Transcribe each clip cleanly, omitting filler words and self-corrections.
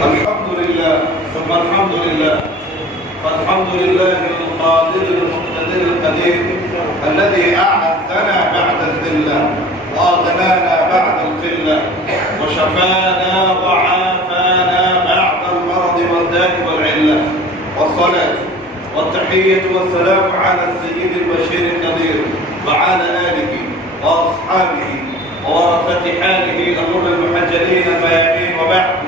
الحمد لله ثم الحمد لله فالحمد لله القادر المقتدر القدير الذي أعزنا بعد الذلة وأغنانا بعد القلة وشفانا وعافانا بعد المرض والداء والعلة، والصلاة والتحية والسلام على السيد البشير النذير وعلى آله وأصحابه وورثة حاله الغر المحجلين الميامين، وبعد.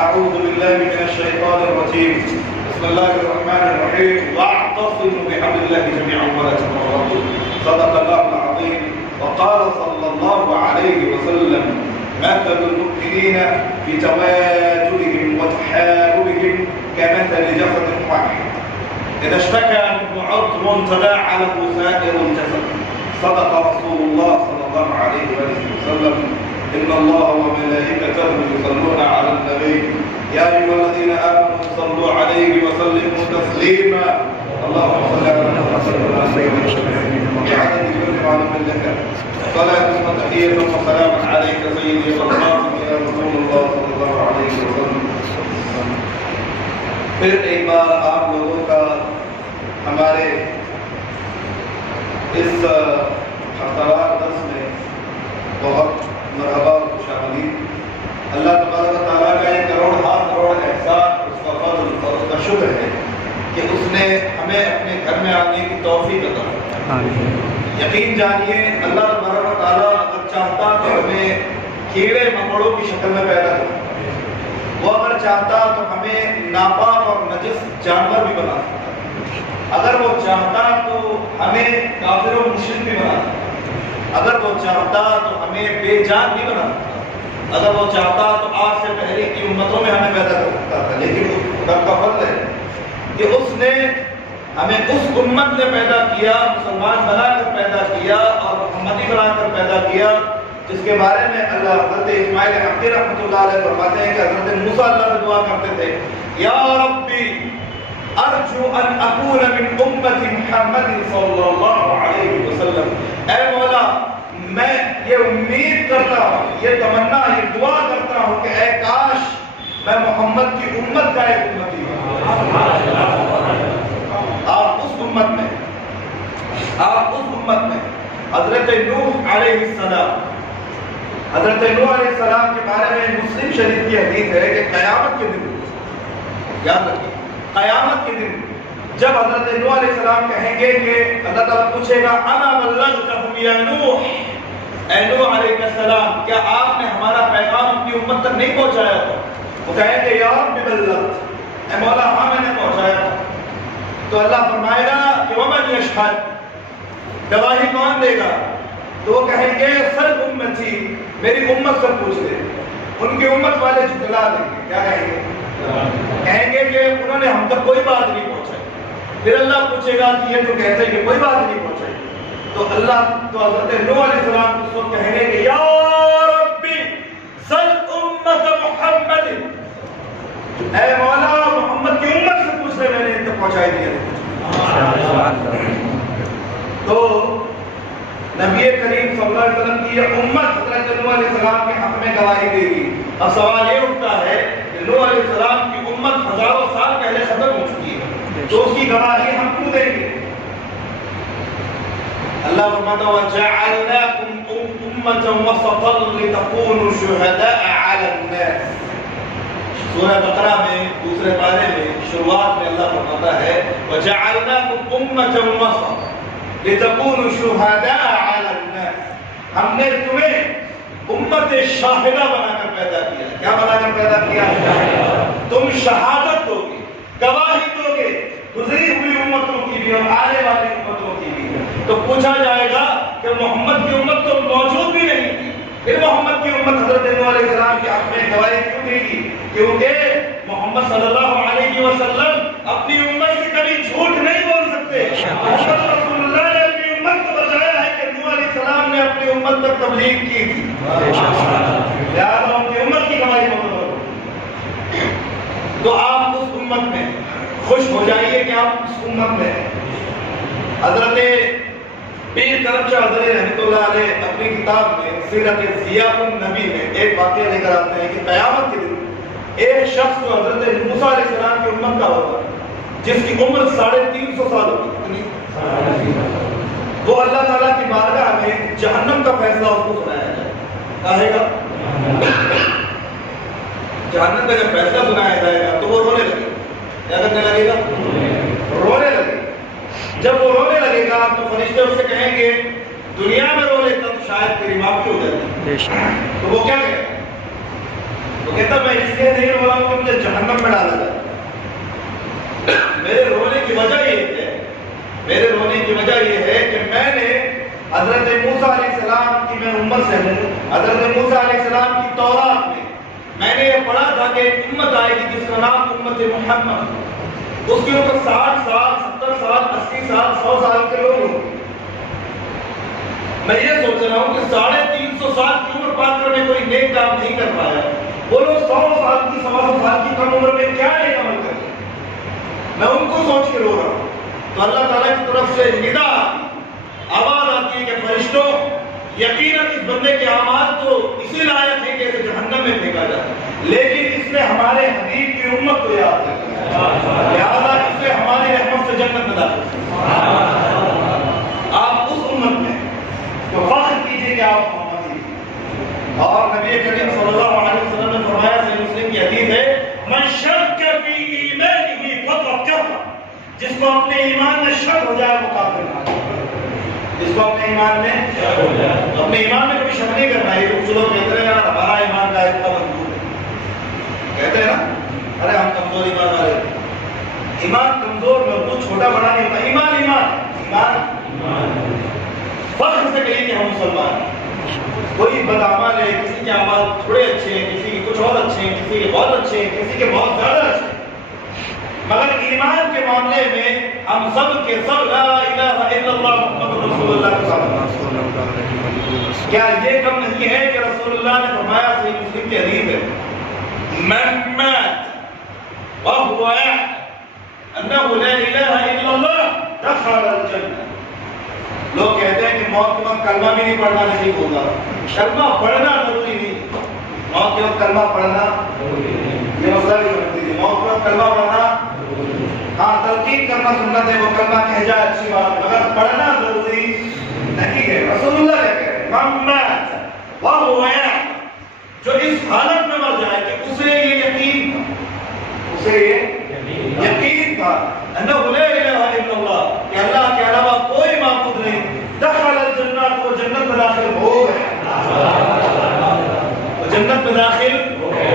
أعوذ بالله من الشيطان الرجيم. بسم الله الرحمن الرحيم. واعتصموا بحبل الله جميعا ولا تفرقوا. صدق الله العظيم. وقال صلى الله عليه وسلم: مثل المؤمنين في توادهم وتحابهم كمثل جسد واحد إذا اشتكى منه عضو تداعى له سائر الجسد. صدق رسول الله صلى الله عليه وسلم: إن الله وملائكته يصلون على النبي يا أيها الذين آمنوا صلوا عليه وسلموا تسليما. اللهم صل على محمد بعدد كل معلوم لك. صلاة وتحية وسلام عليك سيدي القاسم يا رسول الله صلى الله عليه وسلم. پھر ایک بار آپ لوگوں کا ہمارے اس ہفتہ درس میں بہت مرحبا اور خوش آمدید۔ اللہ تبارک و تعالیٰ کا 1,00,00,000 احسان، اس کا فضل اور اس کا شکر ہے کہ اس نے ہمیں اپنے گھر میں آنے کی توفیق عطا فرمائی۔ یقین جانیے اللہ تبارک و تعالیٰ اگر چاہتا تو ہمیں کیڑے مکوڑوں کی شکل میں پیدا کرتا، وہ اگر چاہتا تو ہمیں ناپاک اور نجس جانور بھی بنا سکتا، اگر وہ چاہتا تو ہمیں کافر و مشرک بھی بنا سکتا، اگر وہ چاہتا تو ہمیں بے جان بھی بنا سکتا، اگر وہ چاہتا تو آج سے پہلے کی امتوں میں ہمیں پیدا کر سکتا تھا۔ لیکن اس خدا کا فضل ہے کہ اس نے ہمیں اس امت سے پیدا کیا، مسلمان بنا کر پیدا کیا اور محمدی بنا کر پیدا کیا، جس کے بارے میں اللہ حضرت اسماعیل حقی رحمۃ اللہ علیہ فرماتے ہیں کہ حضرت موسیٰ اللہ سے دعا کرتے تھے: یا ربی ارجو ان اکون من امت محمد صلی اللہ علیہ وسلم، اے مولا میں یہ امید کرتا ہوں، یہ تمنا، یہ دعا کرتا ہوں کہ اے کاش میں محمد کی امت کا ایک امتی ہوں۔ آپ اس امت میں حضرت نوح علیہ السلام، حضرت نوح علیہ السلام کے بارے میں مسلم شریف کی حدیث ہے کہ قیامت کے دن، یاد رکھیے قیامت کے دن جب حضرت نوح علیہ السلام کہیں گے کہ اللہ تعالیٰ پوچھے گا: انا بلغتہم یا نوح، اے نوح علیہ السلام کیا آپ نے ہمارا پیغام اپنی امت تک نہیں پہنچایا تھا؟ وہ کہیں گے: یا رب بلغت، اے مولا ہاں میں نے پہنچایا تھا۔ تو اللہ فرمائے گا کہ ومن یشہد، گواہی کون دے گا؟ تو وہ کہیں گے: سل امتی، میری امت سے پوچھ لے۔ ان کی امت والے جھٹلا دیں گے، کیا کہیں گے؟ کہیں گے کہ انہوں نے ہم تک کوئی بات نہیں پہنچائی۔ پھر اللہ پوچھے گا کہ یہ تو کہتے ہیں کہ کوئی بات نہیں پہنچائی۔ تو اللہ تو حضرت نوح علیہ السلام اس وقت کہیں گے کہ یا ربی سل امت محمد، اے مولا محمد کی امت سے پوچھ لے، میں نے ان تک پہنچائی دیا۔ تو نبی کریم صلی اللہ علیہ وسلم کی یہ امت حضرت نوح علیہ السلام کے حق میں گواہی دے گی۔ اب سوال یہ اٹھتا ہے کہ نوح علیہ السلام کی امت ہزاروں سال پہلے ختم ہو چکی ہے، تو اس کی گواہی ہم کیوں دیں گے؟ اللہ فرماتا ہے: وَجَعَلْنَاكُمْ أُمَّةً وَسَطًا لِتَكُونُوا شُهَدَاءَ عَلَى النَّاسِ۔ سورہ بقرہ میں دوسرے پارے میں شروعات میں اللہ فرماتا ہے: وَجَعَلْنَاكُمْ أُمَّةً وَسَطًا لِتَكُونُوا شُهَدَاءَ عَلَى النَّاسِ، ہم نے تمہیں امت شاہدہ بنا کر پیدا کیا۔ کیا بنا کر پیدا کیا؟ تم شہادت دو گے، گواہی دو گے، گزری ہوئی امتوں کی بھی اور آنے والی امتوں کی بھی۔ تو پوچھا جائے گا کہ محمد کی امت تو موجود بھی نہیں تھی، پھر محمد کی امت حضرت نوح علیہ السلام کے حق میں گواہی کیوں دے گی؟ کیونکہ محمد صلی اللہ علیہ وسلم اپنی امت سے کبھی جھوٹ نہیں بول سکتے۔ محمد رسول اللہ نے اپنی امت کو بتایا ہے کہ نوح علیہ السلام نے اپنی امت تک تبلیغ کی تھی، لہٰذا ان کی امت کی گواہی مقرر۔ تو آپ اس امت میں خوش ہو جائیے کہ آپ اس امت میں ہیں۔ حضرت پیر کرم شاہ حضرت رحمۃ اللہ علیہ اپنی کتاب میں سیرت ضیاء النبی میں ایک واقعہ لے کر آتے ہیں کہ قیامت کے دن ایک شخص جو حضرت موسیٰ علیہ السلام کی امت کا ہوگا جس کی عمر 350 سال ہوگی، وہ اللہ تعالیٰ کی بارگاہ میں جہنم کا فیصلہ اس کو سنایا جائے کہے گا جہنم کا جب فیصلہ سنایا جائے گا تو وہ رونے لگے گا. کیا کرنے لگے گا؟ رونے لگے گا. جب وہ رونے لگے گا تو فرشتے اس سے کہیں گے دنیا میں رو لیتا تو شاید تیری معافی ہو جاتی. تو وہ کیا کہے گا؟ وہ کہتا میں اس لیے نہیں رو رہا ہوں کہ مجھے جہنم میں ڈالا جائے. میرے رونے کی وجہ یہ ہے، میرے رونے کی وجہ یہ ہے کہ میں نے حضرت موسیٰ علیہ السلام کی میں امت سے ہوں. حضرت موسیٰ علیہ السلام کی تورات میں نے یہ پڑھا تھا کہ ایک امت آئے گی جس کا نام امت محمد. اس کے اوپر 60 سال 70 سال 80 سال 100 سال کے لوگ ہوں. میں یہ سوچ رہا ہوں کہ 350 سال کی عمر پا کر میں کوئی نیک کام نہیں کر پایا، وہ لوگ 100 سال کی 125 سال کی کم عمر میں کیا نیک عمل کریں. میں ان کو سوچ کے رو رہا ہوں. تو اللہ تعالیٰ کی طرف سے ندا آواز آتی ہے کہ فرشتوں یقیناً اس بندے کے اعمال تو اسی لائق ہے کہ اسے جہنم میں پھینکا جائے، لیکن اس نے ہمارے حبیب کی امت کو یاد کیا، لہذا اس نے ہماری رحمت سے جنت میں داخل کیا. آپ اس امت میں تو فخر کیجئے کہ آپ محمدی. اور نبی کریم صلی اللہ علیہ وسلم نے فرمایا، صحیح مسلم کی حدیث ہے، من شک فی ایمانہ فقد کفر. جس کو اپنے ایمان میں شک ہو جائے وہ کافر ہے. جس کو اپنے ایمان میں شک ہو جائے، اپنے ایمان میں کبھی شک نہیں کرنا ہے. کچھ لوگ کہتے ہیں یار ہمارا ایمان کا اتنا مضبوط ہے، کہتے ہیں نا ارے ہم کمزور ایمان والے. ایمان کمزور مضبوط چھوٹا بڑا نہیں ہوتا. ایمان ایمان ایمان فخر سے کہیں کہ ہم مسلمان ہیں. کوئی بدعمل ہے، کسی کے اعمال تھوڑے اچھے ہیں، کسی کے کچھ اور اچھے ہیں، کسی کے بہت اچھے ہیں، کسی کے بہت زیادہ اچھے ہیں، مگر ایمان کے معاملے میں ہم سب کے سب لا الہ الا اللہ محمد رسول اللہ کے ساتھ. کیا یہ کم نہیں ہے کہ رسول اللہ نے فرمایا، صحیح مسلم کی حدیث ہے، من مات وهو يعلم انه لا الہ الا اللہ دخل الجنہ. لوگ کہتے ہیں کہ موت کے وقت کلمہ بھی نہیں پڑھنا نصیب ہوگا. کلمہ پڑھنا ضروری نہیں. موت کے وقت کلمہ پڑھنا یہ مسئلہ بھی سمجھ لیجیے. موت کے وقت کلمہ پڑھنا ہاں تلقین کرنا سنت ہے، وہ کلمہ کہہ جائے اچھی بات، مگر پڑھنا ضروری نہیں ہے. رسول اللہ کہتے ہیں من مات وهو يعلم، جو اس حالت میں مر جائے کہ اسے یہ یقین تھا، اسے یہ یقین تھا انہ لا الہ الا اللہ، کہ اللہ کے علاوہ کوئی معبود نہیں، دخل الجنہ، وہ جنت میں داخل ہو گیا، وہ جنت میں داخل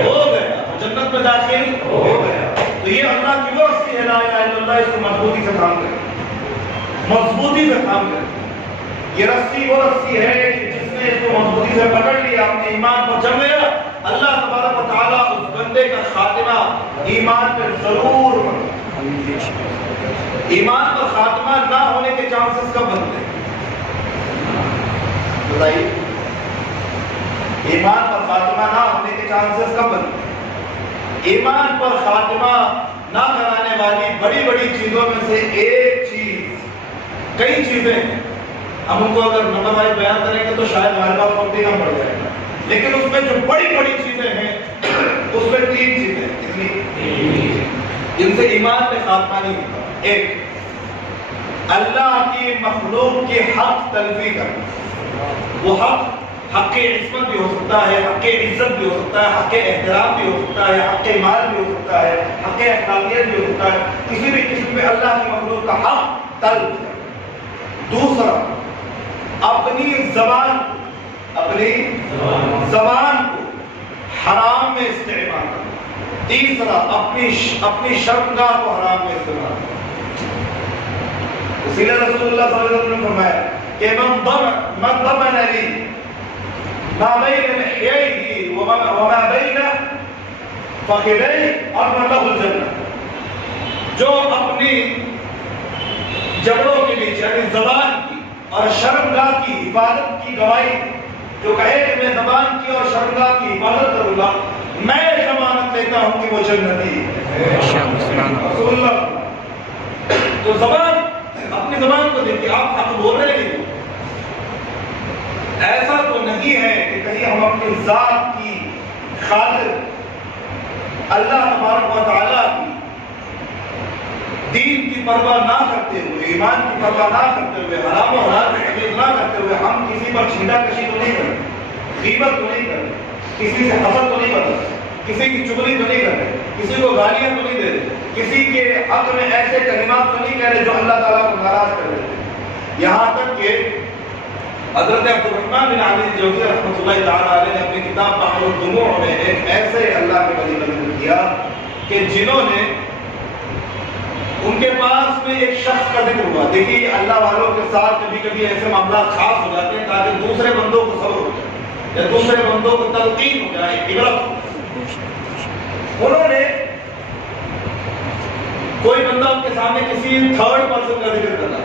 ہو گیا، جنت میں داخل ہو گیا. تو یہ اللہ کی وہ رسی ہے لا الہ الا اللہ. اس کو مضبوطی سے کام کریں، مضبوطی سے کام کریں. یہ رسی وہ رسی ہے کہ جس نے اس کو مضبوطی سے پکڑ لیا، اپنے ایمان پر جم گیا، اللہ تبارک و تعالیٰ اس بندے کا خاتمہ ایمان پر ضرور بنتا. ایمان پر خاتمہ نہ ہونے کے چانسز کب بنتے ہیں بتائیے؟ ایمان پر خاتمہ نہ ہونے کے چانسز کب بنتے ہیں؟ ایمان پر خاتمہ نہ کرانے والی بڑی بڑی چیزوں میں سے ایک چیز، کئی چیزیں ہیں، ہم ان کو اگر نمبر وائز بیان کریں گے تو شاید ہمارے پاس وقت ہی کم پڑ جائے گا، لیکن اس میں جو بڑی بڑی چیزیں ہیں اس میں 3 چیزیں، کتنی؟ جن سے ایمان پہ خاتمہ نہیں ہوتا. ایک، اللہ کی مخلوق کی حق تلفی کرنا. وہ حق عصمت بھی ہو سکتا ہے، حق عزت بھی ہو سکتا ہے، حق احترام بھی ہو سکتا ہے، حق مال بھی ہو سکتا ہے، حق اخلاقیت بھی ہو سکتا ہے. کسی بھی قسم میں اللہ کی مخلوق کا حق تلف ہے. دوسرا، اپنی زبان کو حرام میں استعمال کرنا. تیسرا، اپنی شرمگاہ کو حرام میں استعمال کرنا. اسی لیے رسول اللہ صلی اللہ علیہ وسلم نے فرمایا کہ من ضمن لی ما بین لحییہ وما بین فخذیہ اضمن له الجنہ. جو اپنی جبڑوں کے بیچ یعنی زبان کی اور شرمگاہ کی حفاظت کی گواہی، جو کہے کہ میں زبان کی اور شرمگاہ کی حفاظت کروں گا، میں ضمانت لیتا ہوں کہ وہ جنتی ہے. رسول اللہ. تو زبان، اپنی زبان کو دیکھیں، آپ حق بول رہے ہیں. ایسا تو نہیں ہے کہ کہیں ہم اپنی ذات کی خاطر اللہ تبارک و تعالیٰ کی دین کی پرواہ نہ کرتے ہوئے، ایمان کی پرواہ نہ کرتے ہوئے، حرام و حلال کی تمیز نہ کرتے ہوئے ہم کسی پر چھینٹا کشی تو نہیں کرتے، غیبت تو نہیں کرتے، کسی سے حسد تو نہیں کرتے، کسی کی چغلی تو نہیں کرتے، کسی کو گالیاں تو نہیں دیتے، کسی کے حق میں ایسے کلمات تو نہیں کہہ رہے جو اللہ تعالیٰ کو ناراض کر دیتے۔ یہاں تک کہ حضرت عبد الرحمن بن علی الجوزی رحمۃ اللہ تعالیٰ علیہ نے اپنی کتاب بحر الدموع میں ایک ایسے اللہ کے ولی کا ذکر کیا کہ جنہوں نے، ان کے پاس میں ایک شخص کا ذکر ہوا۔ دیکھیے اللہ والوں کے ساتھ کبھی کبھی ایسے معاملات خاص ہو جاتے ہیں تاکہ دوسرے بندوں کو صبر ہو جائے یا دوسرے بندوں کو تلقین ہو جائے، عبرت ہو۔ انہوں نے کوئی بندہ ان کے سامنے کسی تھرڈ پرسن کا ذکر کرنا،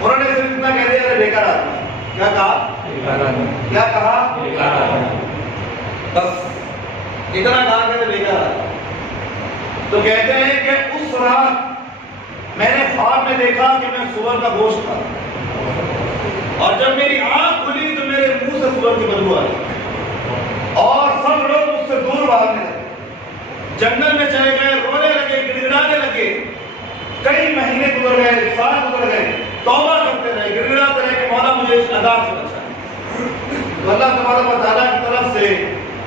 انہوں نے صرف اتنا کہہ دیا بیکار آدمی۔ کیا کہا؟ کیا کہا؟ بس اتنا کہا کہ بیکار آدمی۔ تو کہتے ہیں کہ اس رات میں نے خواب میں دیکھا کہ میں سور کا گوشت تھا، اور جب میری آنکھ کھلی تو میرے منہ سے سور کی بدبو آئی، اور سب لوگ مجھ سے دور بھاگنے لگے، جنگل میں چلے گئے، رونے لگے، گڑگڑانے لگے۔ کئی مہینے گزر گئے، سال گزر گئے، توبہ کرتے رہے، گڑگڑاتے رہے کہ مولا مجھے اس عذاب سے بچائے۔ تو اللہ تبارک و تعالیٰ کی طرف سے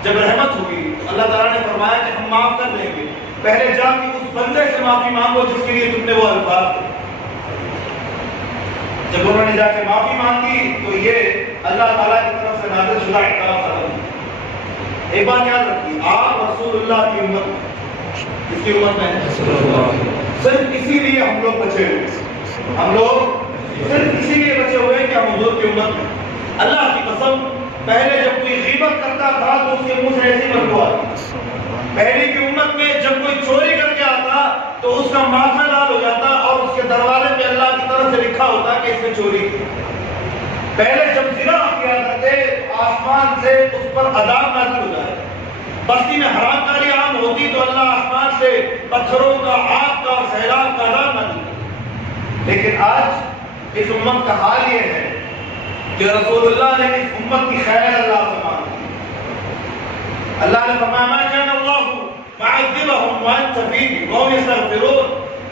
جب رحمت ہوئی، اللہ تعالیٰ نے فرمایا کہ ہم معاف کر دیں گے، پہلے جا کے اس بندے سے معافی مانگو جس کے لیے تم نے وہ الفاظ کہے۔ جب انہوں نے جا کے معافی مانگی تو یہ اللہ تعالیٰ کی طرف سے نازل شدہ احکام ختم۔ ایک بات یاد رکھیے، آپ رسول اللہ کی امت، کس کی امت میں؟ صرف اسی لیے ہم لوگ بچے ہوئے، ہم لوگ صرف اسی لیے بچے ہوئے کہ ہم حضور کی امت میں۔ اللہ کی قسم، پہلے جب کوئی غیبت کرتا تھا تو اس کے منہ سے ایسی بدبو آتی، پہلے کی امت میں جب کوئی چوری کر کے آتا تو اس کا ماتھا لال ہو جاتا اور اس کے دروازے پہ اللہ کی طرف سے لکھا ہوتا کہ اس نے چوری کی۔ پہلے جب زنا کیا کرتے آسمان سے اس پر عذاب نازل ہو جائے، بستی میں حرام کاری عام ہوتی تو اللہ آسمان سے پتھروں کا، آگ کا اور سیلاب کا عذاب نازل کرتا۔ لیکن آج اس امت کا حال یہ ہے کہ رسول اللہ نے اس امت کی خیر اللہ سے مانگی۔ اللہ نے فرمایا ما كان اللہ معذبهم وانت فیہم وهم یستغفرون۔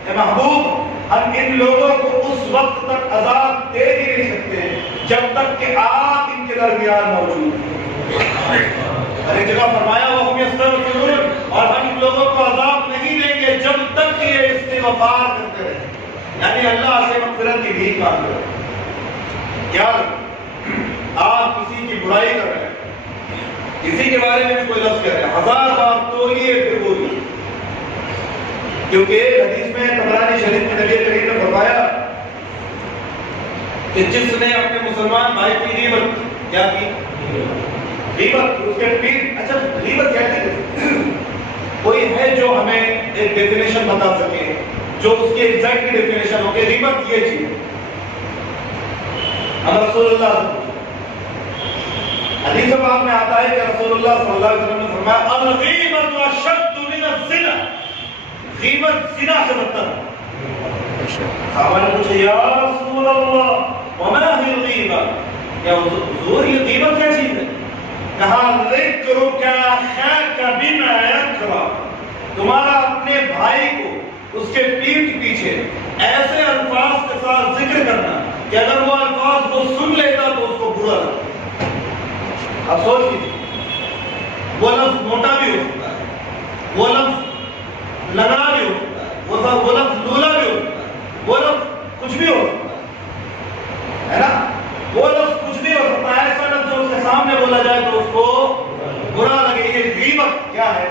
اے محبوب، ہم ان لوگوں کو اس وقت تک عذاب دے ہی نہیں سکتے جب تک کہ آپ ان کے درمیان موجود ہیں۔ ہر ایک جگہ فرمایا وهم یستغفرون، اور ہم ان لوگوں کو عذاب نہیں دیں گے جب تک کہ یہ استغفار کرتے رہیں، یعنی اللہ سے مغفرت کی بھیک مانگتے رہیں۔ یاد، آپ کسی کی برائی کر رہے ہیں، کسی کے بارے میں بھی کوئی لفظ کہہ رہے ہیں، 1000 بار تولیے پھر بولیے، کیونکہ حدیث میں طبرانی شریف میں نبی کریم نے فرمایا کہ جس نے اپنے مسلمان بھائی کی غیبت، کیا کی؟ غیبت، اس کے پیٹ، اچھا غیبت کیا ہے؟ کوئی ہے جو ہمیں ایک ڈیفینیشن بتا سکے، جو اس کی ایگزیکٹ ڈیفینیشن ہو کہ غیبت یہ چیز ہے؟ ہم رسول اللہ حدیث پاک میں آتا ہے کہ رسول اللہ صلی اللہ علیہ وسلم نے فرمایا الغیبت اشد من الزنا، غیبت زنا سے بدتر ہے۔ صحابہ نے پوچھا یا رسول اللہ وما هي الغیبت، یا حضور یہ غیبت کیا چیز ہے؟ کہا ذکرک اخاک بما یکرہ، تمہارا اپنے بھائی کو اس کے پیٹھ پیچھے ایسے الفاظ کے ساتھ ذکر کرنا کہ اگر وہ الفاظ وہ سن لیتا تو اس کو برا لگتا۔ اب سوچ لیجیے، وہ لفظ موٹا بھی ہو سکتا ہے، وہ لفظ لگڑا بھی ہو سکتا ہے، وہ لفظ لولا بھی ہو سکتا ہے، وہ لفظ کچھ بھی ہو سکتا ہے نا، وہ لفظ کچھ بھی ہو سکتا ہے، ایسا لفظ جو اس کے سامنے بولا جائے تو اس کو برا لگے۔ یہ غیبت کیا ہے؟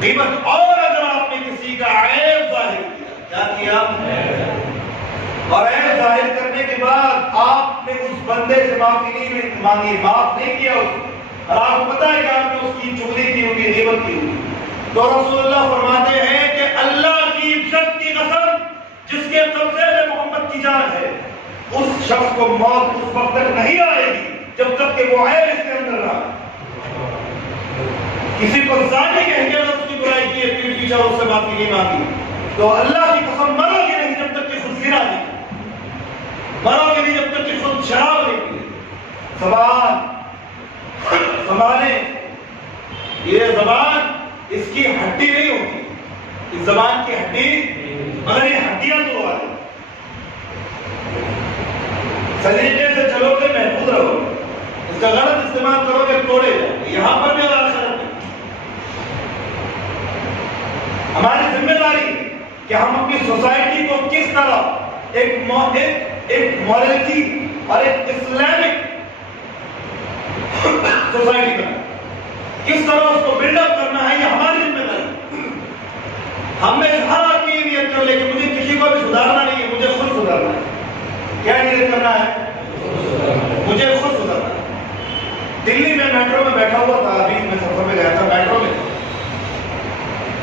غیبت۔ اور اگر آپ نے کسی کا عیب ظاہر کیا، کیا کیا؟ اور عیب ظاہر کرنے کے بعد آپ نے اس بندے سے معافی نہیں مانگی، معاف نہیں کیا اس کو، اور آپ کو پتا ہے کہ آپ نے اس کی چغلی کی ہوگی، غیبت کی ہوگی، تو رسول اللہ فرماتے ہیں کہ اللہ کی عزت کی قسم جس کے قبضے میں محمد کی جان ہے، اس شخص کو موت اس وقت تک نہیں آئے گی جب تک کہ وہ عیب اس کے اندر رہا۔ کسی کو زانی کہہ کے اس کی برائی کی، پیٹ پیچھے اس سے معافی نہیں مانگی، تو اللہ کی قسم مرو گے نہیں جب تک کہ خود زنا نہیں، مرو گے نہیں جب تک کہ خود شراب نہیں پی۔ زبان سنبھالیں، یہ زبان اس کی ہڈی نہیں ہوتی، اس زبان کی ہڈی، مگر یہ ہڈیاں تو آ رہی، سلیقے سے چلو گے محفوظ رہو گے، اس کا غلط استعمال کرو گے توڑے جاؤ گے، یہاں پر بھی اور آخرت میں۔ ہماری ذمہ داری کہ ہم اپنی سوسائٹی کو کس طرح ایک مورالٹی اور ایک اسلامک سوسائٹی کا کس طرح اس کو بلڈ اپ کرنا ہے، یہ ہماری ذمہ داری۔ ہم میں ہر آدمی یہ نیت کر لے کہ مجھے کسی کو بھی سدھارنا نہیں ہے، مجھے خود سدھارنا ہے۔ کیا نیت کرنا ہے؟ مجھے خود سدھارنا ہے۔ دلی میں میٹرو میں بیٹھا ہوا تھا، ابھی میں سفر میں گیا تھا میٹرو میں،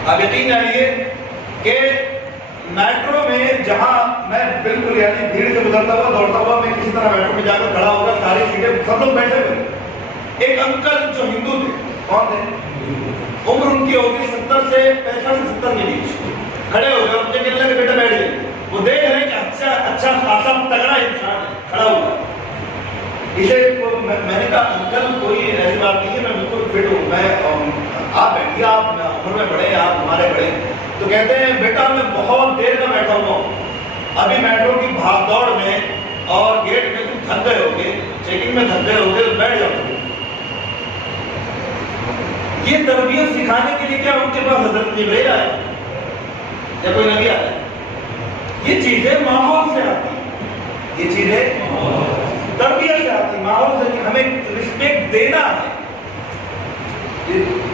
اب یقین جانیے کہ میٹرو میں جہاں میں بالکل یعنی بھیڑ سے گزرتا ہوا دوڑتا ہوا میں کسی طرح میٹرو میں جا کر کھڑا ہوگا، ساری سیٹیں سب لوگ بیٹھے ہوئے، ایک انکل جو ہندو تھے، کون تھے؟ عمر ان کی ہوگی 70 سے 65 سے 70 کے بیچ، کھڑے ہو گئے، مجھے کہنے لگے بیٹا بیٹھ جائے، وہ دیکھ رہے ہیں کہ اچھا خاصا تگڑا انسان ہے کھڑا ہوا، اسے میں نے کہا انکل کوئی ایسی بات نہیں ہے، میں بالکل فٹ ہوں، میں آپ بیٹھیے، آپ عمر میں بڑے ہیں، آپ ہمارے بڑے ہیں۔ تو کہتے ہیں بیٹا میں بہت دیر کا بیٹھا ہوا ہوں، ابھی میٹرو کی بھاگ دوڑ میں اور گیٹ میں تم تھک گئے ہوگے، چیکنگ میں تھک گئے ہوگے تو بیٹھ جاؤ۔ یہ تربیت سکھانے کے لیے کیا ان کے پاس حضرت جبرائیل آئے یا کوئی نبی آئے؟ یہ چیزیں ماحول سے آتی ہیں، یہ چیزیں تربیت سے آتی ہیں، ماحول سے، کہ ہمیں رسپیکٹ دینا ہے،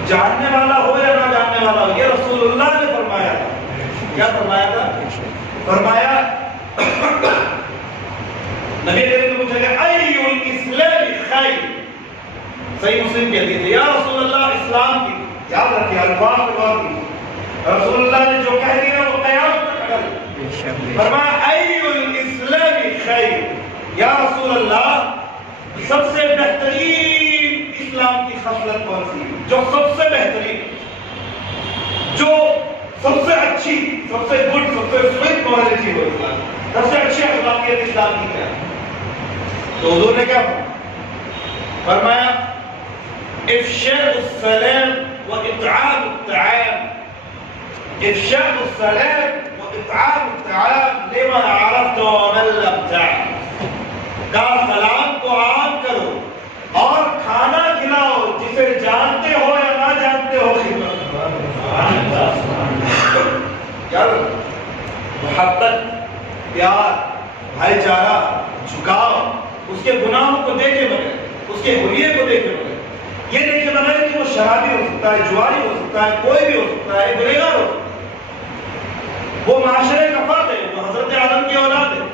جاننے والا ہو یا نہ جاننے والا ہو۔ یہ رسول اللہ نے فرمایا تھا، کیا فرمایا تھا؟ فرمایا نبی کریم نے پوچھا کہ ای الاسلام خیر، صحیح مسلم کی حدیث ہے، یا رسول اللہ اسلام کی، یاد رکھیے الفاظ پہ غور کیجیے، رسول اللہ نے جو کہہ دیا وہ قیامت تک اٹل۔ فرمایا ای الاسلام خیر، یا رسول اللہ سب سے بہترین اسلام کی خصلت کون سی، جو سب سے بہترین، جو سب سے اچھی، سب سے گڈ، سب سے سویٹ مورالٹی ہو اسلام، سب سے اچھی اخلاقیت اسلام کی کیا؟ تو حضور نے کیا فرمایا؟ افشاء السلام واطعام الطعام، افشاء السلام واطعام الطعام لمن عرفت ومن لم تعرف، کہا سلام کو عام کرو اور کھانا کھلاؤ، جسے جانتے ہو یا نہ جانتے ہو خدمت کرو۔ محبت، پیار، بھائی چارہ، جھکاؤ، اس کے گناہوں کو دیکھے بغیر، اس کے حلیے کو دیکھے بغیر، یہ دیکھے بغیر کہ وہ شرابی ہو سکتا ہے، جواری ہو سکتا ہے، کوئی بھی ہو سکتا ہے، گنہگار ہو سکتا ہے، وہ معاشرے کا فرد ہے، وہ حضرت آدم کی اولاد ہے۔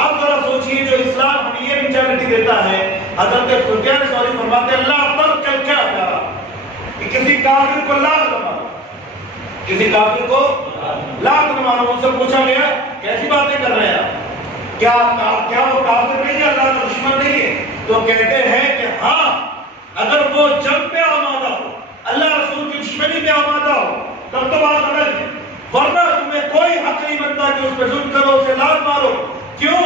آپ ذرا سوچئے جو اسلام ہمیں یہ مینٹالٹی دیتا ہے، حضرت سفیان ثوری فرماتے ہیں اللہ پر کل کیا پیارا کہ کسی کافر کو لاکھ نہ مارو، کسی کافر کو لاکھ نہ مارو۔ ان سے پوچھا گیا کیسی باتیں کر رہے ہیں آپ، کیا وہ کافر نہیں ہے، اللہ کا دشمن نہیں ہے؟ تو کہتے ہیں کہ ہاں اگر وہ جنگ پہ آمادہ ہو، اللہ رسول کی دشمنی پہ آمادہ ہو تب تو بات الگ ہے، ورنہ تمہیں کوئی حق نہیں بنتا کہ اس پہ ظلم کرو، اسے لات مارو۔ کیوں؟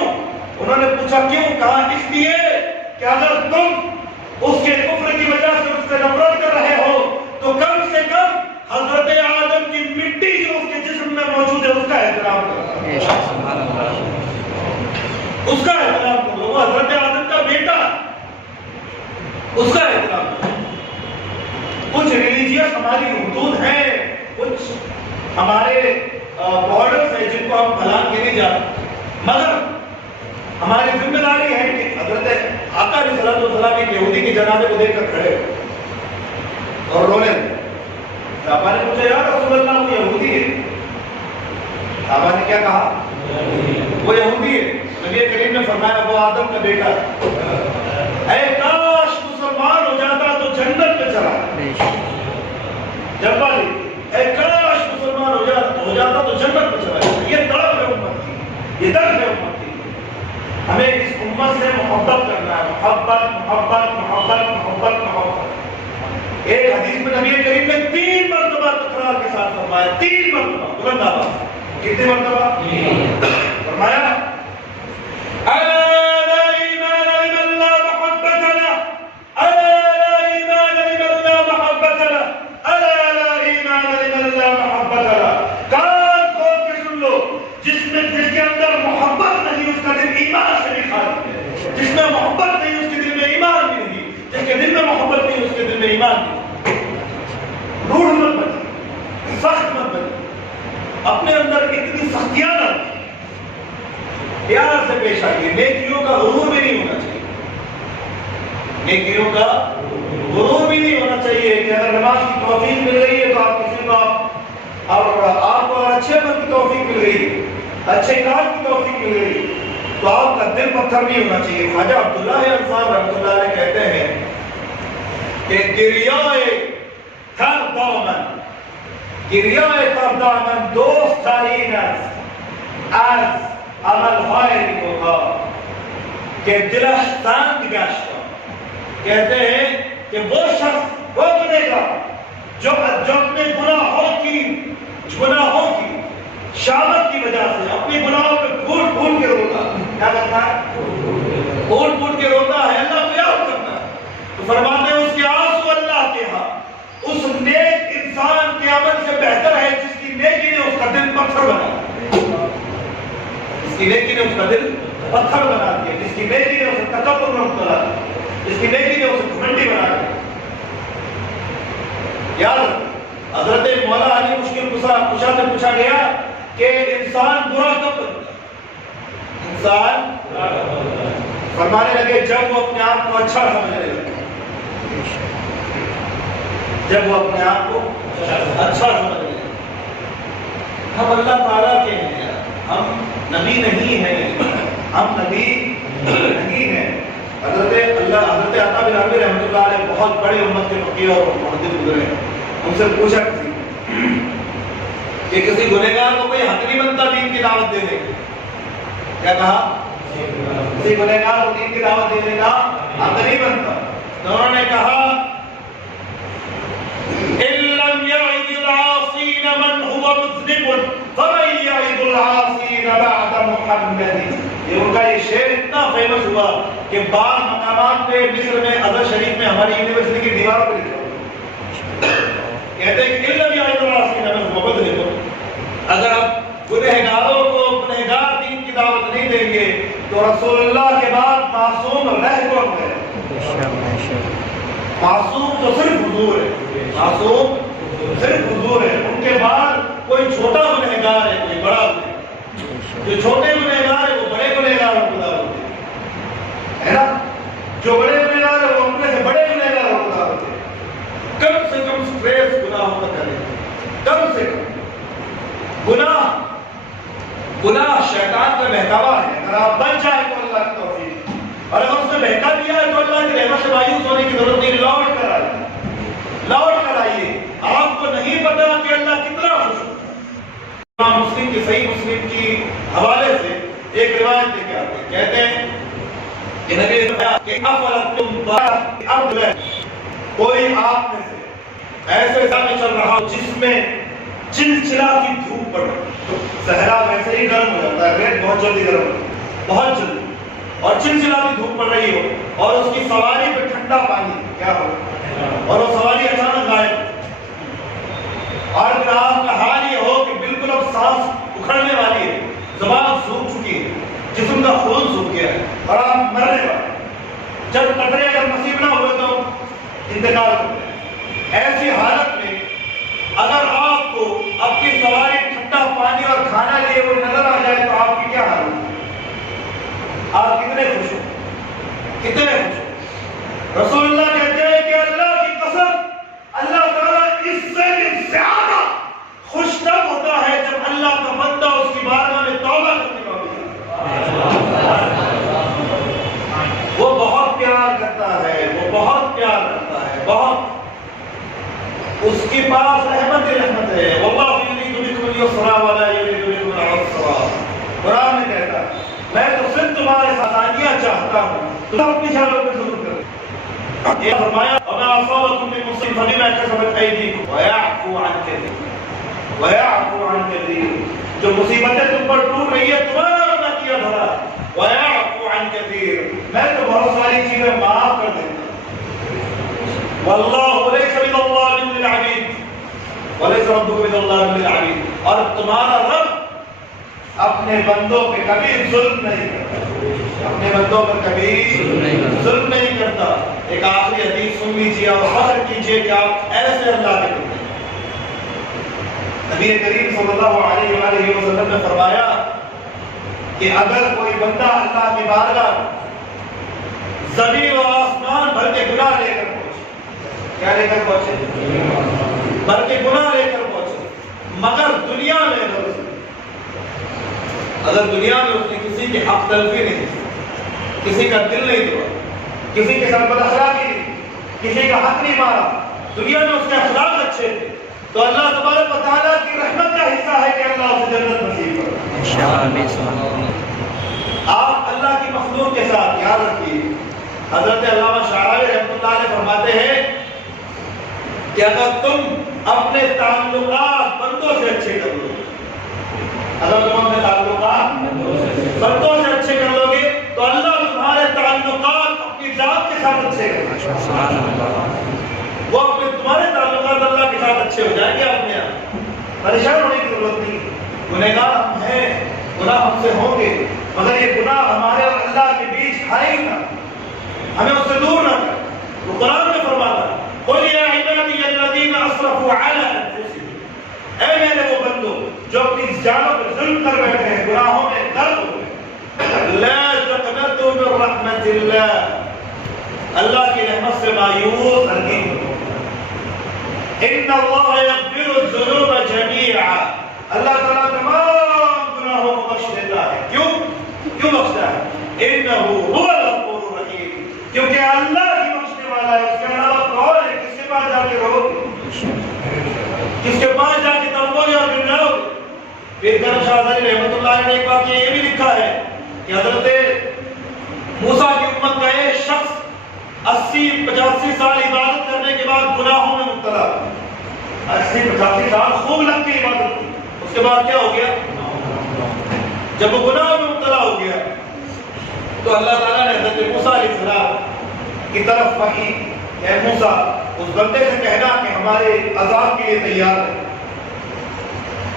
انہوں نے پوچھا کیوں؟ کہا اس لیے کہ اگر تم اس کے کفر کی وجہ سے اس سے نفرت کر رہے ہو تو کم سے کم حضرت آدم کی مٹی جو اس کے جسم میں موجود ہے اس کا احترام کرو، اس کا احترام کرو، وہ حضرت آدم کا بیٹا، اس کا احترام کرو۔ کچھ ریلیجیس ہماری حدود ہیں، کچھ ہمارے بارڈرز ہیں جن کو ہم پھلان کے نہیں جاتے، مگر ہماری ذمہ داری ہے کہ حضرت آقا علیہ السلام ایک یہودی کے جنازے کو دیکھ کر کھڑے اور رونے لگے۔ صحابہ نے پوچھا یا رسول اللہ وہ یہودی ہے؟ صحابہ نے کیا کہا؟ وہ یہودی ہے۔ نبی کریم نے فرمایا وہ آدم کا بیٹا ہے، اے کاش مسلمان ہو جاتا تو جنت میں چلا جذبہ اے کاش مسلمان ہو جاتا تو جنت میں چلا جاتا۔ یہ تڑپ ہے امت کی، یہ درد ہے امت کی۔ ہمیں اس امت سے محبت کرنا ہے، محبت محبت محبت محبت محبت۔ ایک حدیث میں نبی کریم نے 3 مرتبہ تکرار کے ساتھ فرمایا، 3 مرتبہ بلند آواز، کتنی مرتبہ؟ فرمایا ایمان کی، روڑ مت بنی، سخت مت بنی، اپنے اندر اتنی سختیاں نہ رکھیں، پیار سے پیش آئیے، نیکیوں کا غرور بھی نہیں ہونا چاہیے، نیکیوں کا غرور بھی نہیں ہونا چاہیے کہ اگر نماز کی توفیق مل رہی ہے تو آپ کسی کو اور آپ کو اچھے عمل کی توفیق مل رہی ہے، اچھے کام کی توفیق مل رہی ہے تو آپ کا دل پتھر نہیں ہونا چاہیے۔ خواجہ عبداللہ انصار رحمۃ اللہ علیہ کہتے ہیں کہ گریائے تر دامن، گریائے تر دامن دوست ترین است از عملهای نیکوکار کہ دلش تنگ گشت، کہتے ہیں کہ وہ شخص وہ بنے گا جو اپنے گناہوں کی شامت کی وجہ سے اپنے گناہوں پہ پھوٹ پھوٹ کے روتا ہے۔ کیا کرتا ہے؟ پھوٹ پھوٹ کے روتا ہے، اللہ کو یاد کرتا ہے۔ تو فرماتے ہیں اس کے آنسو اللہ کے ہاں اس نیک انسان کے عمل سے بہتر ہے جس کی نیکی نے اس کا دل پتھر بنا دیا، جس کی نیکی نے اس کا دل پتھر بنا دیا، جس کی نیکی نے اسے تکبر میں مبتلا کیا، جس کی نیکی نے اسے گھمنڈی بنا دیا۔ یاد حضرت مولا علی مشکل کشا سے پوچھا گیا کہ انسان برا کب بنتا ہے؟ انسان فرمانے لگے جب وہ اپنے آپ کو اچھا سمجھنے لگے، جب وہ اپنے آپ کو اچھا سمجھنے لگے۔ ہم اللہ تعالیٰ کے ہیں، ہم نبی نہیں ہیں، ہم نبی نہیں ہیں۔ حضرت عطا بن عامر رحمۃ اللہ علیہ بہت بڑے امت کے فقیہ اور محدث گزرے ہیں، ان سے پوچھا کہ کسی گنہگار کو کوئی حق نہیں بنتا دین کی دعوت دینے کا، کیا کہا؟ کسی گنہگار کو دین کی دعوت دینے کا حق نہیں بنتا۔ تو انہوں نے کہا إِن لَّمْ يَعِدِ الْعَاصِينَ مَنْ هُوَ مُذْنِبٌ فَمَن يَعِدُ الْعَاصِينَ بَعْدَ مُحَمَّدٍ۔ یہ ان کا یہ شعر اتنا فیمس ہوا کہ بعض مقامات پہ مصر میں ازہر شریف میں ہماری یونیورسٹی کی دیواروں پہ لکھا کہتے ہیں کہ إِن لَّمْ يَعِدُ الْعَاصِينَ مَنْ هُوَ مُذْنِبٌ، اگر آپ گنہگاروں کو گنہگار دین کی دعوت نہیں دیں گے تو رسول اللہ کے بعد معصوم رہ کون گئے؟ معصوم تو صرف حضور ہے، معصوم صرف حضور ہے، ان کے بعد کوئی چھوٹا گنہگار ہے کوئی بڑا گنہگار، جو چھوٹے گنہگار ہے وہ بڑے گنہگاروں کو دعوت دیتے ہیں نا، جو بڑے گنہگار ہے وہ اپنے سے بڑے گنہگاروں کو دعوت دیتے ہیں۔ کم سے کم سٹریس گناہوں کا کریں، کم سے کم گناہ شیطان کا بہکاوا ہے، اگر آپ بچ جائیں تو اللہ کی توفیق، اور اگر اس نے بہکا دیا ہے تو اللہ کی رحمت سے مایوس ہونے کی ضرورت نہیں، لوٹ کر آئیے، لوٹ کر آئیے۔ آپ کو نہیں پتا کہ اللہ کتنا خوش ہے۔ امام مسلم کی صحیح مسلم کی حوالے سے ایک روایت لے کے آتے ہیں، کہتے ہیں کہ نبی نے کہا کہ افلتم ضرب کوئی آپ میں سے ایسے سامنے چل رہا ہو جس میں چلچلا کی دھوپ پڑ رہی، صحرا ویسے ہی گرم ہو جاتا ہے، ریت بہت جلدی گرم ہوتا ہے، بہت جلدی، اور چلچلا کی دھوپ پڑ رہی ہو اور اس کی سواری پہ ٹھنڈا پانی کیا ہو اور وہ سواری اچانک غائب، اور پھر آپ کا حال یہ ہو کہ بالکل اب سانس اکھڑنے والی ہے، زبان سوکھ چکی ہے، جسم کا خون سوکھ گیا ہے اور آپ مرنے والے، جب قطرے اگر نصیب نہ ہوئے تو انتقال کرتے ہیں۔ ایسی حالت میں اگر آپ کو آپ کی سواری ٹھنڈا پانی اور کھانا لیے وہ نظر آ جائے تو آپ کی کیا حال ہوگی؟ آپ کتنے خوش ہو، کتنے خوش ہو۔ رسول اللہ کہتے ہیں کہ اللہ کی قسم اللہ تعالیٰ اس سے بھی زیادہ خوش تب ہوتا ہے جب اللہ کا بندہ اس کی بارگاہ میں توبہ کرنے کا وہ بہت پیار کرتا ہے، وہ بہت پیار کرتا ہے، بہت، اس کے پاس رحمت رحمت ہے۔ واللہ یرید بکم اليسر ولا یرید بکم العسر، قرآن میں کہتا ہے میں تو صرف تمہارے آسانیاں چاہتا ہوں، تم اپنی جانوں پہ ضرور کرو۔ یہ فرمایا وما اصابکم من مصیبۃ فبما کسبت ایدیکم ویعفو عن کثیر، ویعفو عن کثیر، جو مصیبتیں تم پر ٹوٹ رہی ہے تمہارا نہ کیا بھلا ہے، ویعفو عن کثیر، میں تو بہت ساری چیزیں معاف کر دیتا ہوں۔ واللہ لیس بظلام للعبید ولیس ربک بظلام للعبید، اور تمہارا رب اپنے بندوں پہ کبھی ظلم نہیں کرتا، اپنے بندوں پر کبھی ظلم نہیں کرتا۔ ایک آخری حدیث سن لیجیے اور فخر کیجیے کہ آپ ایسے اللہ کے بندے ہیں۔ نبی کریم صلی اللہ علیہ وآلہ وسلم نے فرمایا کہ اگر کوئی بندہ اللہ کی بارگاہ زمین و آسمان بھر کے گناہ لے کر پہنچے، کیا لے کر پہنچے؟ بھر کے گناہ لے کر پہنچے، مگر دنیا میں اگر دنیا میں اس نے کسی کی حق تلفی نہیں کی، کسی کا دل نہیں توڑا، کسی کے ساتھ بد اخلاقی نہیں، کسی کا حق نہیں مارا، دنیا میں اس کے اخلاق اچھے تھے، تو اللہ تبارک و تعالیٰ کی رحمت کا حصہ ہے کہ اللہ اسے جنت نصیب کرے۔ آپ اللہ کی مخلوق کے ساتھ یاد رکھیے، حضرت علامہ شعراوی رحمۃ اللہ علیہ فرماتے ہیں کہ اگر تم اپنے تعلقات بندوں سے اچھے کر لو، اگر تم اپنے تعلقات بندوں سے اچھے کر لو گے تو اللہ تمہارے تعلقات اپنی ذات کے ساتھ اچھے کرے، وہ اپنے تمہارے تعلقات اللہ کے ساتھ اچھے ہو جائیں گے۔ اپنے آپ پریشان ہونے کی ضرورت نہیں، گنہگار ہم ہیں، گناہ ہم سے ہوں گے، مگر یہ گناہ ہمارے اور اللہ کے بیچ ہے ہی نہ، ہمیں اس سے دور نہ کرے۔ وہ قرآن میں فرماتا ہے قُلْ يَا عِبَادِيَ الَّذِينَ أَسْرَفُوا عَلَىٰ أَنفُسِهِمْ، اے میرے وہ بندو جو اپنی جانوں پر ظلم کر بیٹھے ہیں، گناہوں میں غرق ہو گئے، لَا تَقْنَطُوا مِن رَحْمَةِ اللَّهِ، اللہ کی رحمت سے مایوس ہرگز مت ہو۔ إِنَّ اللَّهَ يَغْفِرُ الذُّنُوبَ جَمِيعًا، اللہ تعالیٰ تمام گناہوں کو بخش دیتا ہے۔ کیوں بخشتا ہے؟ إِنَّهُ هُوَ الْغَفُورُ الرَّحِيمُ، کیونکہ اللہ ہی بخشنے والا ہے، اس کے علاوہ کون ہے؟ کس کے پاس جا کے رہو گے؟ کس کے پاس جا کے تڑپو یا پھر رہو گے؟ پھر کرم شاہ علی رحمۃ اللہ علیہ نے ایک واقعہ یہ بھی لکھا ہے کہ حضرت موسیٰ کی امت کا ایک شخص 80-85 سال عبادت کرنے کے بعد گناہوں میں مبتلا، 80-85 سال خوب لگ کے عبادت کی، اس کے بعد کیا ہو گیا؟ جب وہ گناہوں میں مبتلا ہو گیا تو اللہ تعالیٰ نے حضرت موسیٰ علیہ السلام کی طرف وحی، اے موسیٰ اس بندے سے کہنا کہ ہمارے عذاب کے لیے تیار ہے۔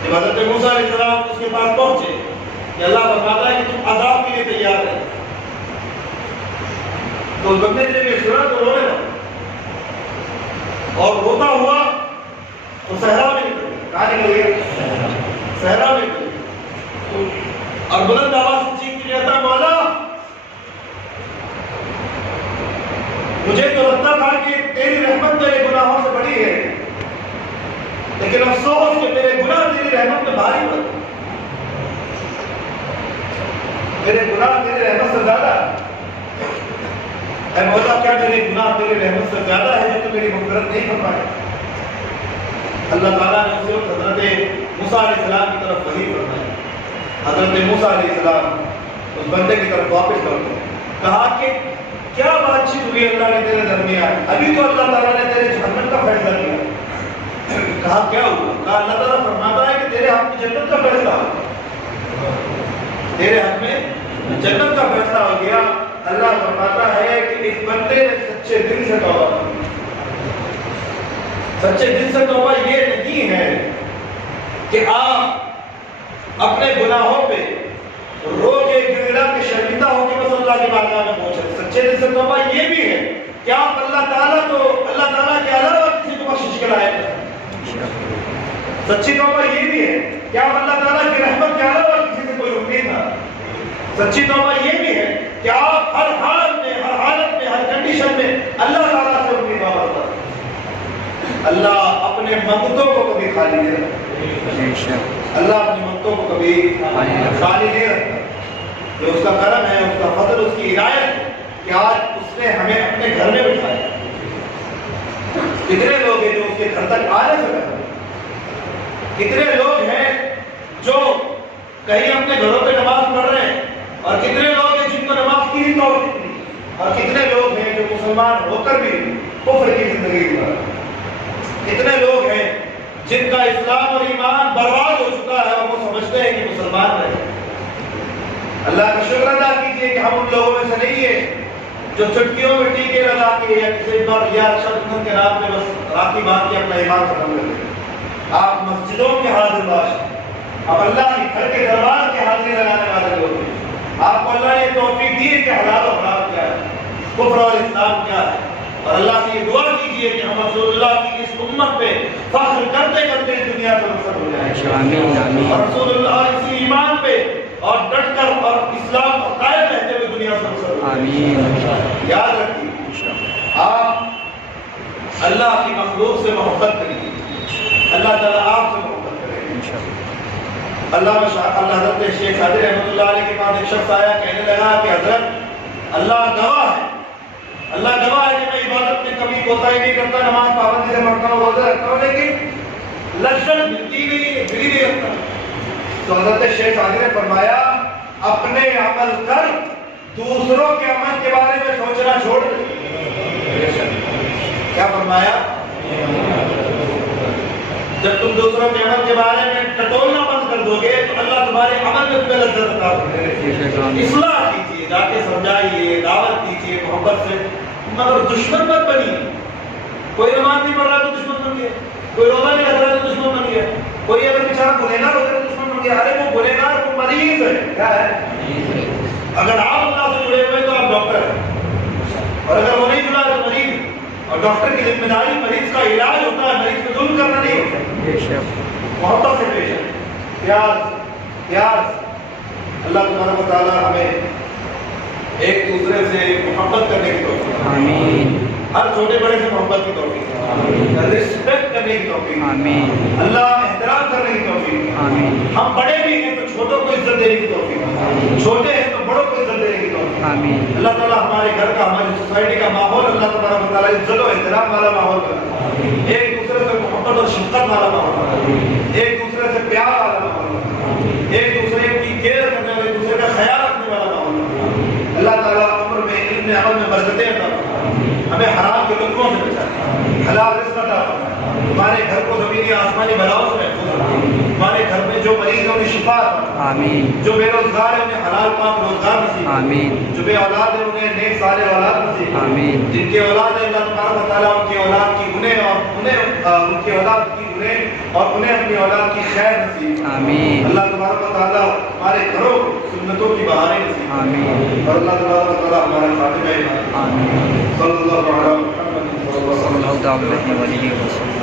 جب حضرت موسیٰ علیہ السلام اس کے پاس پہنچے کہ اللہ فرماتا ہے کہ تم عذاب کے لیے تیار ہے، تو اس بندے نے بھی سنا تو رونے لگا اور روتا ہوا وہ صحرا میں نکل گیا۔ کہاں نکل گیا؟ صحرا میں نکل گیا اور بلند آواز سے چیخ کے کہتا، مولا مجھے تو لگتا تھا کہ تیری رحمت میرے گناہوں سے بڑی ہے، لیکن افسوس کہ میرے گناہ تیری رحمت میں بھاری پڑے، میرے گناہ تیری رحمت سے زیادہ ہے۔ اے مولا کیا میرے گناہ تیری رحمت سے زیادہ ہے جو تو میری مغفرت نہیں فرمائے؟ اللہ تعالیٰ نے اس وقت حضرت موسیٰ علیہ السلام کی طرف وحی فرمائی۔ حضرت موسیٰ علیہ السلام اس بندے کی طرف واپس لوٹے، کہا کہ کیا بات چیت ہوئی اللہ نے تیرے درمیان؟ ابھی تو اللہ تعالیٰ نے تیرے جہنم کا فیصلہ کیا۔ کہا کیا ہوا؟ کہا اللہ تعالیٰ فرماتا ہے کہ تیرے حق میں جنت کا فیصلہ ہو گیا، تیرے حق میں جنت کا فیصلہ ہو گیا۔ اللہ فرماتا ہے کہ اس بندے نے سچے دل سے توبہ کی۔ سچے دل سے توبہ یہ نہیں ہے کہ آپ اپنے گناہوں پہ رو کے گڑگڑا کے شرمندہ ہو کے بس اللہ کی بارگاہ میں پہنچے۔ سچے دل سے توبہ یہ بھی ہے کہ آپ اللہ تعالیٰ کے علاوہ کسی کو بخشش کے لائق ہیں۔ سچی توبہ یہ بھی ہے کہ آپ اللہ تعالیٰ کی رحمت کے علاوہ کسی سے کوئی امید نہ۔ سچی توبہ یہ بھی ہے کہ آپ ہر حال میں، ہر حالت میں، ہر کنڈیشن میں اللہ تعالیٰ سے امید وابستہ ہیں۔ اللہ اپنے منگتوں کو کبھی خالی نہیں رکھتا، اللہ اپنی منگتوں کو کبھی خالی نہیں رکھتا۔ یہ اس کا کرم ہے، اس کا فضل، اس کی عنایت ہے کہ آج اس نے ہمیں اپنے گھر میں بٹھایا۔ کتنے لوگ ہیں جو اس کے گھر تک آنے سے پہلے، کتنے لوگ ہیں جو کہیں اپنے گھروں پہ نماز پڑھ رہے ہیں، اور کتنے لوگ ہیں جن کو نماز کی ہی توفیق نہیں، اور کتنے لوگ ہیں جو مسلمان ہو کر بھی کفر کی زندگی گزار رہے ہیں۔ کتنے لوگ ہیں جن کا اسلام اور ایمان برباد ہو چکا ہے اور وہ سمجھتے ہیں کہ مسلمان رہے۔ اللہ کا شکر ادا کیجئے کہ ہم ان لوگوں میں سے نہیں ہیں جو چٹکیوں میں ٹیکے لگا کے یا کسی بار یا شرط کے رات میں بس راتی باندھ کے اپنا ایمان ختم کر دیں۔ آپ مسجدوں کے حاضر باش ہیں، اب اللہ کے گھر کے دربار کے حاضری لگانے والے لوگ ہیں. آپ کو اللہ نے توفیق دی ہے کہ حلال و حرام کیا ہے, کفر اور اسلام کیا ہے, اور اللہ سے یہ دعا کیجیے کہ ہم رسول اللہ کی اس امت پہ فخر کرتے کرتے دنیا سے رخصت ہو جائیں, اور رسول اللہ اسی ایمان پہ اور ڈٹ کر اور اسلام کو قائم رہتے ہوئے دنیا سے رخصت ہو جائیں. یاد رکھیے, آپ اللہ کی مخلوق سے محبت کریے, اللہ تعالیٰ آپ سے محبت کرے. اللہ حضرت شیخ سعدی رحمۃ اللہ علیہ کے پاس ایک شخص آیا, کہنے لگا کہ حضرت اللہ گواہ ہے, اللہ گواہ ہے کہ میں عبادت میں کبھی کوتاہی نہیں کرتا, نماز پابندی سے پڑھتا ہوں, روزہ رکھتا ہوں, لیکن لذت ملتی نہیں ہے, مل نہیں رکھتا. تو حضرت شیخ سعدی نے فرمایا اپنے عمل کر, دوسروں کے عمل کے بارے میں سوچنا چھوڑ دے. کیا فرمایا؟ جب تم دوسروں کے عمل کے بارے میں ٹٹولنا بند کر دو گے تو اللہ تمہارے عمل میں تمہیں لذت عطا کرے. اصلاح کیجیے, جا کے سمجھائیے, دعوت دیجیے محبت سے, مگر دشمن مت بنیے. کوئی نماز نہیں پڑھ رہا تو دشمن بن گیا, کوئی روزہ نہیں رکھ رہا تو دشمن بن گیا, کوئی اگر بیچارہ گنہگار ہو گیا تو دشمن بن گیا. ارے وہ گنہگار کو مریض ہے, کیا ہے؟ اگر آپ اللہ سے جڑے ہوئے تو آپ ڈاکٹر ہیں, اور اگر وہ نہیں جڑا تو مریض. اور ڈاکٹر کی ذمہ داری مریض کا علاج ہوتا ہے, مریض پہ ظلم کرنا نہیں ہوتا. محبت سے پیش ہے, پیار. اللہ تبارک و تعالیٰ ہمیں ایک دوسرے سے محبت کرنے کی توفیق, آمین. ہر چھوٹے بڑے سے محبت کی توفیق, رسپیکٹ کرنے کی توفیق, آمین. اللہ احترام کرنے کی توفیق, آمین. ہم بڑے بھی ہیں تو چھوٹوں کو عزت دینے کی توفیق, چھوٹے ہیں تو بڑوں کو عزت دینے کی توفیق, آمین. اللہ تعالیٰ ہمارے گھر کا, ہماری سوسائٹی کا ماحول اللہ تبارک و تعالیٰ عزت و احترام والا ماحول بنا, ایک دوسرے سے محبت اور شفقت والا ماحول, ایک دوسرے سے پیار والا ماحول, ایک دوسرے کی کیئر کرنے والے, دوسرے کا خیال رکھنے والا ماحول. اللہ تعالیٰ عمر میں, علم عمل میں برکتیں عطا فرمائے, ہمیں حرام کے لطفوں سے بچائے, حلال رزق عطا فرمائے, ہمارے گھر کو زمینی آسمانی بلاؤں سے محفوظ رکھے, ہمارے گھر میں جو مریض ہیں انہیں شفا عطا فرمائے, آمین. جو بے روزگار ہیں انہیں حلال پاک روزگار نصیب, آمین. جو بے اولاد ہیں انہیں نیک صالح اولاد نصیب, آمین. جن کے اولاد ہے اللہ تبارک و تعالیٰ ان کی اولاد کی انہیں ان کی اولاد کی انہیں اور انہیں اپنی اولاد کی خیر نصیب, آمین. اللہ تبارک و تعالیٰ ہمارے گھروں سنتوں کی بہاریں نصیب, آمین. اور اللہ تبارک و تعالیٰ ہمارا خاتمہ, آمین. صلی اللہ علیہ وسلم.